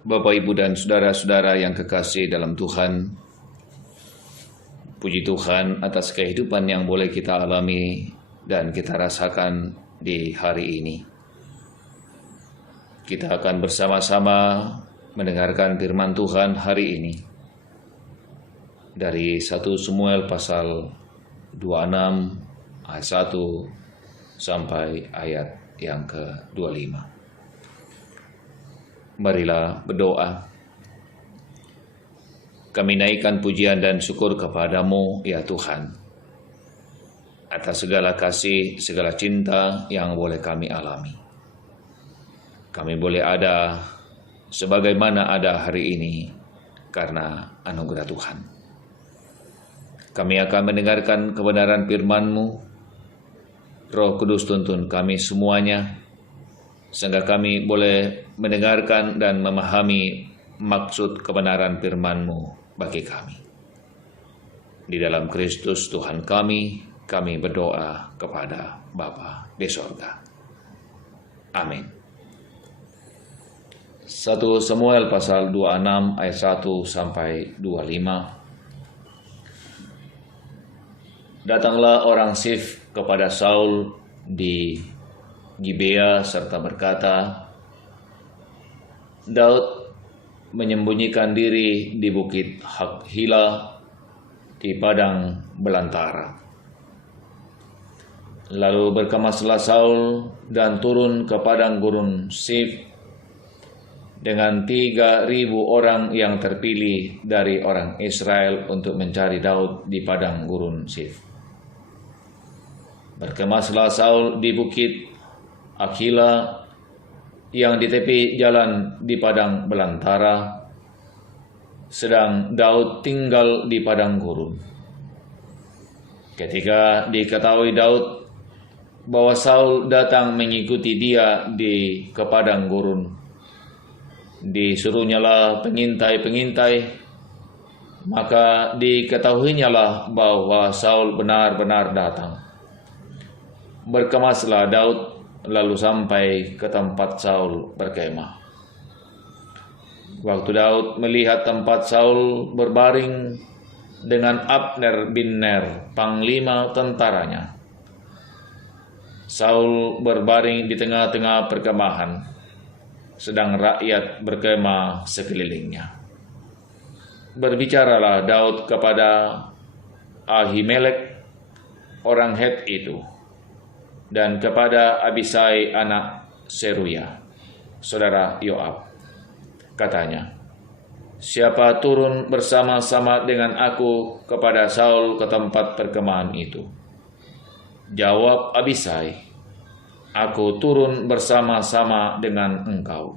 Bapak, Ibu, dan saudara-saudara yang kekasih dalam Tuhan, puji Tuhan atas kehidupan yang boleh kita alami dan kita rasakan di hari ini. Kita akan bersama-sama mendengarkan firman Tuhan hari ini dari 1 Samuel pasal 26 ayat 1 sampai ayat yang ke-25. Marilah berdoa. Kami naikkan pujian dan syukur kepadamu, ya Tuhan, atas segala kasih, segala cinta yang boleh kami alami. Kami boleh ada sebagaimana ada hari ini karena anugerah Tuhan. Kami akan mendengarkan kebenaran firman-Mu. Roh Kudus tuntun kami semuanya, sehingga kami boleh mendengarkan dan memahami maksud kebenaran firman-Mu bagi kami. Di dalam Kristus Tuhan kami berdoa kepada Bapa di sorga. Amin. 1 Samuel pasal 26 ayat 1 sampai 25. Datanglah orang Sif kepada Saul di Gibea serta berkata, Daud menyembunyikan diri di bukit Hakhila di padang belantara. Lalu berkemaslah Saul dan turun ke padang gurun Sif dengan 3.000 orang yang terpilih dari orang Israel untuk mencari Daud di padang gurun Sif. Berkemaslah Saul di bukit Hakhila yang di tepi jalan di padang belantara, sedang Daud tinggal di padang gurun. Ketika diketahui Daud bahwa Saul datang mengikuti dia ke padang gurun, disuruhnyalah pengintai-pengintai, maka diketahuinyalah bahwa Saul benar-benar datang. Berkemaslah Daud lalu sampai ke tempat Saul berkemah. Waktu Daud melihat tempat Saul berbaring dengan Abner bin Ner, panglima tentaranya. Saul berbaring di tengah-tengah perkemahan, sedang rakyat berkemah sekelilingnya. Berbicaralah Daud kepada Ahimelek, orang Het itu, dan kepada Abisai anak Seruya, saudara Yoab. Katanya, siapa turun bersama-sama dengan aku kepada Saul ke tempat perkemahan itu? Jawab Abisai, aku turun bersama-sama dengan engkau.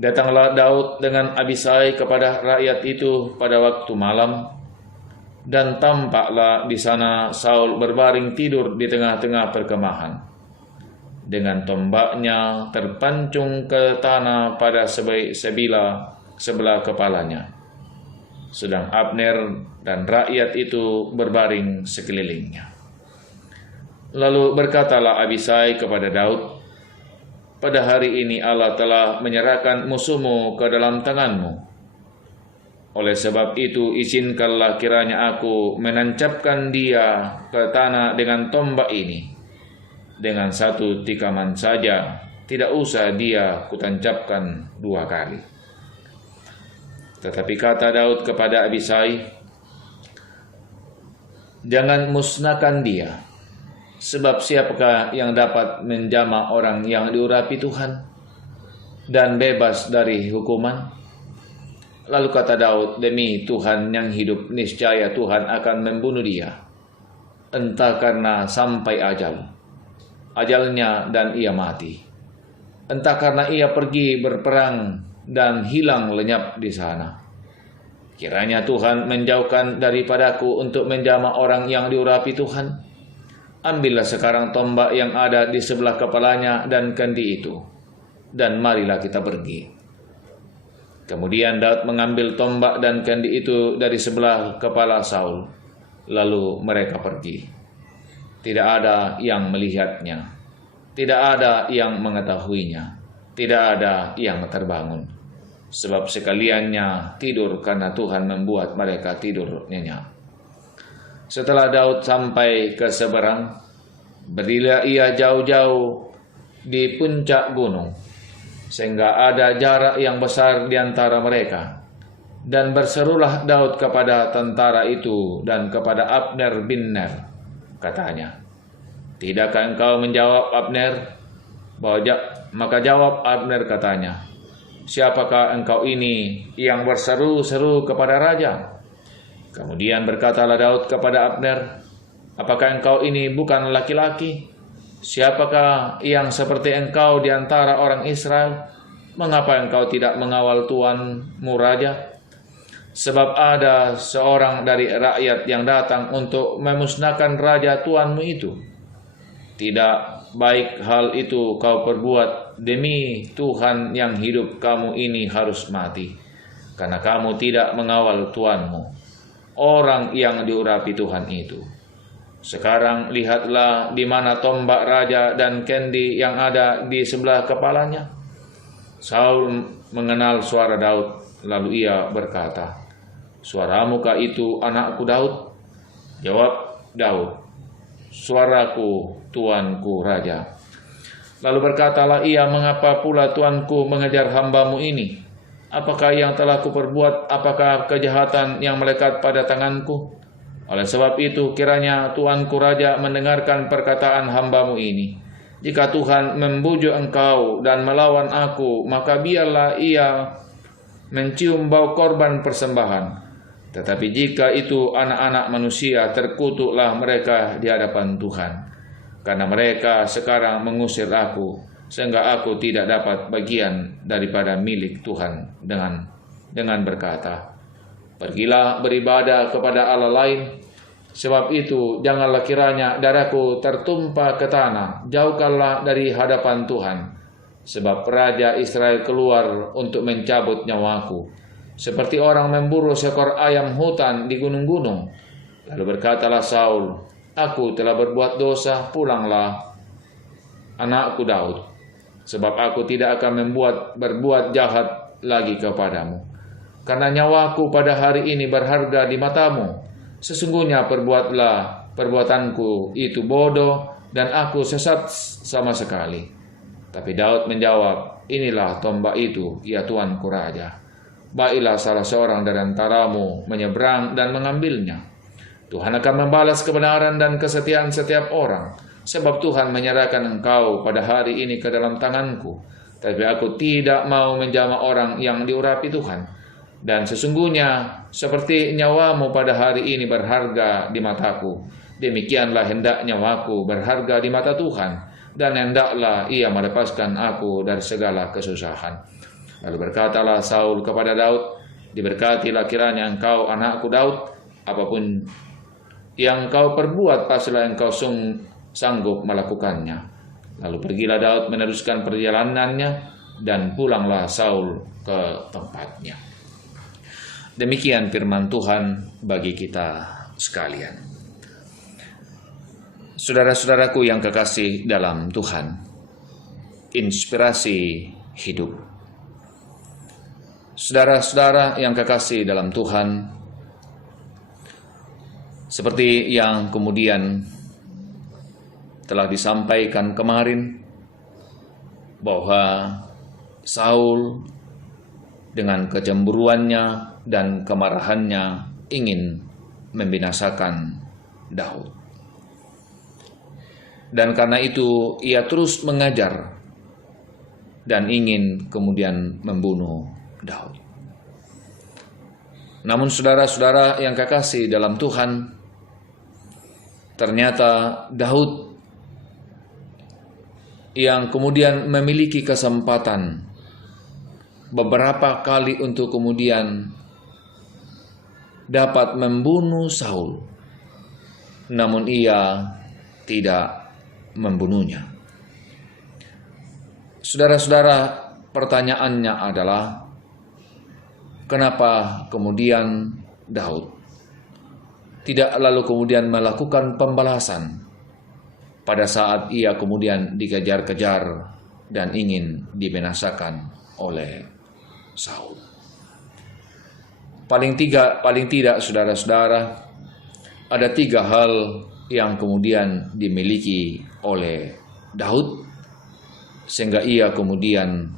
Datanglah Daud dengan Abisai kepada rakyat itu pada waktu malam, dan tampaklah di sana Saul berbaring tidur di tengah-tengah perkemahan, dengan tombaknya terpancung ke tanah pada sebelah kepalanya, sedang Abner dan rakyat itu berbaring sekelilingnya. Lalu berkatalah Abisai kepada Daud, pada hari ini Allah telah menyerahkan musuhmu ke dalam tanganmu. Oleh sebab itu, izinkanlah kiranya aku menancapkan dia ke tanah dengan tombak ini. Dengan 1 tikaman saja, tidak usah dia kutancapkan 2 kali. Tetapi kata Daud kepada Abisai, jangan musnahkan dia, sebab siapakah yang dapat menjamah orang yang diurapi Tuhan dan bebas dari hukuman? Lalu kata Daud, demi Tuhan yang hidup, niscaya Tuhan akan membunuh dia, entah karena sampai ajalnya dan ia mati, entah karena ia pergi berperang dan hilang lenyap di sana. Kiranya Tuhan menjauhkan daripadaku untuk menjamah orang yang diurapi Tuhan. Ambillah sekarang tombak yang ada di sebelah kepalanya dan kendi itu, dan marilah kita pergi. Kemudian Daud mengambil tombak dan kendi itu dari sebelah kepala Saul, lalu mereka pergi. Tidak ada yang melihatnya, tidak ada yang mengetahuinya, tidak ada yang terbangun. sebab sekaliannya tidur karena Tuhan membuat mereka tidur nyenyak. Setelah Daud sampai ke seberang, berdirilah ia jauh-jauh di puncak gunung, sehingga ada jarak yang besar di antara mereka. Dan berserulah Daud kepada tentara itu dan kepada Abner bin Ner, katanya, "Tidakkah engkau menjawab, Abner?" Maka jawab Abner, katanya, "Siapakah engkau ini yang berseru-seru kepada raja?" Kemudian berkatalah Daud kepada Abner, "Apakah engkau ini bukan laki-laki? Siapakah yang seperti engkau di antara orang Israel? Mengapa engkau tidak mengawal tuanmu raja? Sebab ada seorang dari rakyat yang datang untuk memusnahkan raja tuanmu itu. Tidak baik hal itu kau perbuat. Demi Tuhan yang hidup, kamu ini harus mati, karena kamu tidak mengawal tuanmu, orang yang diurapi Tuhan itu. Sekarang lihatlah di mana tombak raja dan kendi yang ada di sebelah kepalanya." Saul mengenal suara Daud, lalu ia berkata, "Suaramukah itu, anakku Daud?" Jawab Daud, "Suaraku, tuanku raja." Lalu berkatalah ia, "Mengapa pula tuanku mengejar hambamu ini? Apakah yang telah kuperbuat? Apakah kejahatan yang melekat pada tanganku? Oleh sebab itu kiranya tuanku raja mendengarkan perkataan hambamu ini. Jika Tuhan membujuk engkau dan melawan aku, maka biarlah ia mencium bau korban persembahan. Tetapi jika itu anak-anak manusia, terkutuklah mereka di hadapan Tuhan, karena mereka sekarang mengusir aku, sehingga aku tidak dapat bagian daripada milik Tuhan dengan berkata, 'Pergilah beribadah kepada Allah lain.' Sebab itu janganlah kiranya darahku tertumpah ke tanah, jauhkanlah dari hadapan Tuhan. Sebab Raja Israel keluar untuk mencabut nyawaku, seperti orang memburu seekor ayam hutan di gunung-gunung." Lalu berkatalah Saul, "Aku telah berbuat dosa, pulanglah, anakku Daud, sebab aku tidak akan berbuat jahat lagi kepadamu. Karena nyawaku pada hari ini berharga di matamu. Sesungguhnya perbuatanku itu bodoh dan aku sesat sama sekali." Tapi Daud menjawab, "Inilah tombak itu, ya tuanku raja. Baiklah salah seorang dari antaramu menyeberang dan mengambilnya. Tuhan akan membalas kebenaran dan kesetiaan setiap orang, sebab Tuhan menyerahkan engkau pada hari ini ke dalam tanganku. Tapi aku tidak mau menjamah orang yang diurapi Tuhan. Dan sesungguhnya seperti nyawamu pada hari ini berharga di mataku, demikianlah hendak nyawaku berharga di mata Tuhan, dan hendaklah ia melepaskan aku dari segala kesusahan." Lalu berkatalah Saul kepada Daud, "Diberkatilah kiranya engkau, anakku Daud, apapun yang kau perbuat, pastilah engkau sanggup melakukannya." Lalu pergilah Daud meneruskan perjalanannya, dan pulanglah Saul ke tempatnya. Demikian firman Tuhan bagi kita sekalian. Saudara-saudaraku yang kekasih dalam Tuhan, inspirasi hidup. Saudara-saudara yang kekasih dalam Tuhan, seperti yang kemudian telah disampaikan kemarin, bahwa Saul dengan kecemburuannya dan kemarahannya ingin membinasakan Daud. Dan karena itu ia terus mengajar dan ingin kemudian membunuh Daud. Namun saudara-saudara yang kekasih dalam Tuhan, ternyata Daud yang kemudian memiliki kesempatan beberapa kali untuk kemudian dapat membunuh Saul, namun ia tidak membunuhnya. Saudara-saudara, pertanyaannya adalah, kenapa kemudian Daud tidak lalu kemudian melakukan pembalasan pada saat ia kemudian dikejar-kejar dan ingin dibinasakan oleh Saul. Paling tidak saudara-saudara, ada 3 hal yang kemudian dimiliki oleh Daud sehingga ia kemudian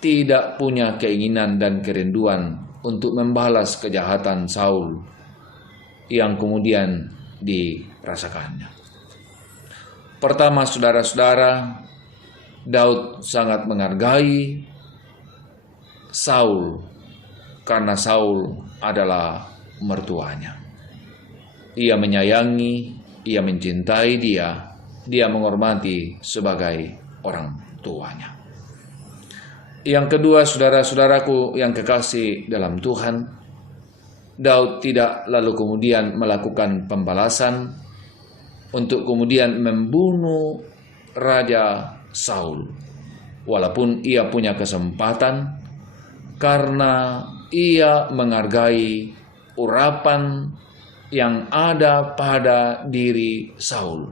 tidak punya keinginan dan kerinduan untuk membalas kejahatan Saul yang kemudian dirasakannya. Pertama, saudara-saudara, Daud sangat menghargai Saul karena Saul adalah mertuanya. Ia menyayangi, ia mencintai dia menghormati sebagai orang tuanya. Yang kedua, saudara-saudaraku yang kekasih dalam Tuhan, Daud tidak lalu kemudian melakukan pembalasan untuk kemudian membunuh Raja Saul, walaupun ia punya kesempatan, karena ia menghargai urapan yang ada pada diri Saul.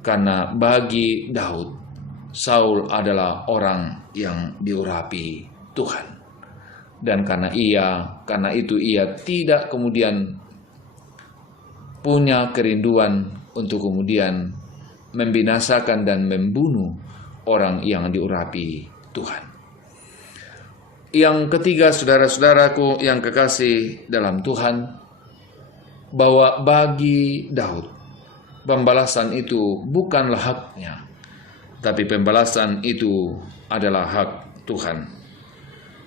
Karena bagi Daud, Saul adalah orang yang diurapi Tuhan. Dan karena itu ia tidak kemudian punya kerinduan untuk kemudian membinasakan dan membunuh orang yang diurapi Tuhan. Yang ketiga, saudara-saudaraku yang kekasih dalam Tuhan, bahwa bagi Daud, pembalasan itu bukanlah haknya, tapi pembalasan itu adalah hak Tuhan.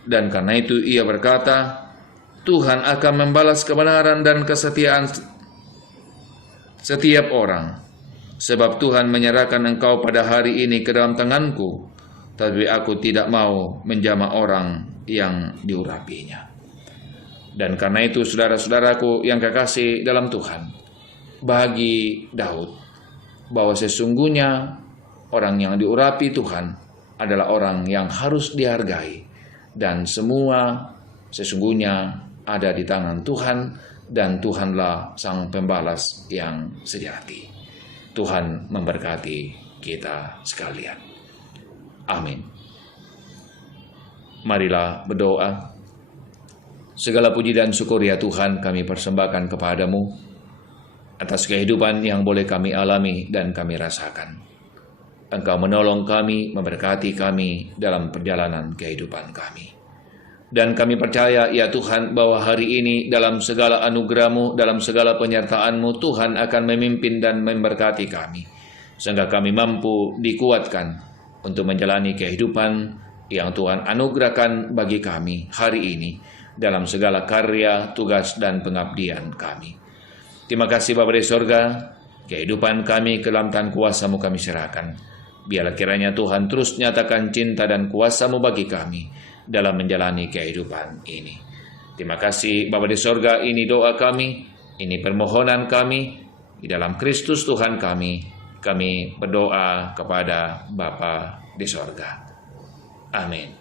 Dan karena itu ia berkata, Tuhan akan membalas kebenaran dan kesetiaan setiap orang. Sebab Tuhan menyerahkan engkau pada hari ini ke dalam tanganku, tapi aku tidak mau menjamah orang yang diurapinya. Dan karena itu saudara-saudaraku yang kekasih dalam Tuhan, bagi Daud, bahwa sesungguhnya orang yang diurapi Tuhan adalah orang yang harus dihargai, dan semua sesungguhnya ada di tangan Tuhan, dan Tuhanlah sang pembalas yang sejati. Tuhan memberkati kita sekalian. Amin. Marilah berdoa. Segala puji dan syukur ya Tuhan kami persembahkan kepadamu atas kehidupan yang boleh kami alami dan kami rasakan. Engkau menolong kami, memberkati kami dalam perjalanan kehidupan kami. Dan kami percaya ya Tuhan bahwa hari ini dalam segala anugerah-Mu, dalam segala penyertaan-Mu, Tuhan akan memimpin dan memberkati kami. Sehingga kami mampu dikuatkan untuk menjalani kehidupan yang Tuhan anugerahkan bagi kami hari ini dalam segala karya, tugas, dan pengabdian kami. Terima kasih Bapa di sorga, kehidupan kami ke dalam tangan kuasa-Mu kami serahkan. Biarlah kiranya Tuhan terus nyatakan cinta dan kuasa-Mu bagi kami dalam menjalani kehidupan ini. Terima kasih Bapa di sorga, ini doa kami, ini permohonan kami, di dalam Kristus Tuhan kami berdoa kepada Bapa di sorga. Amin.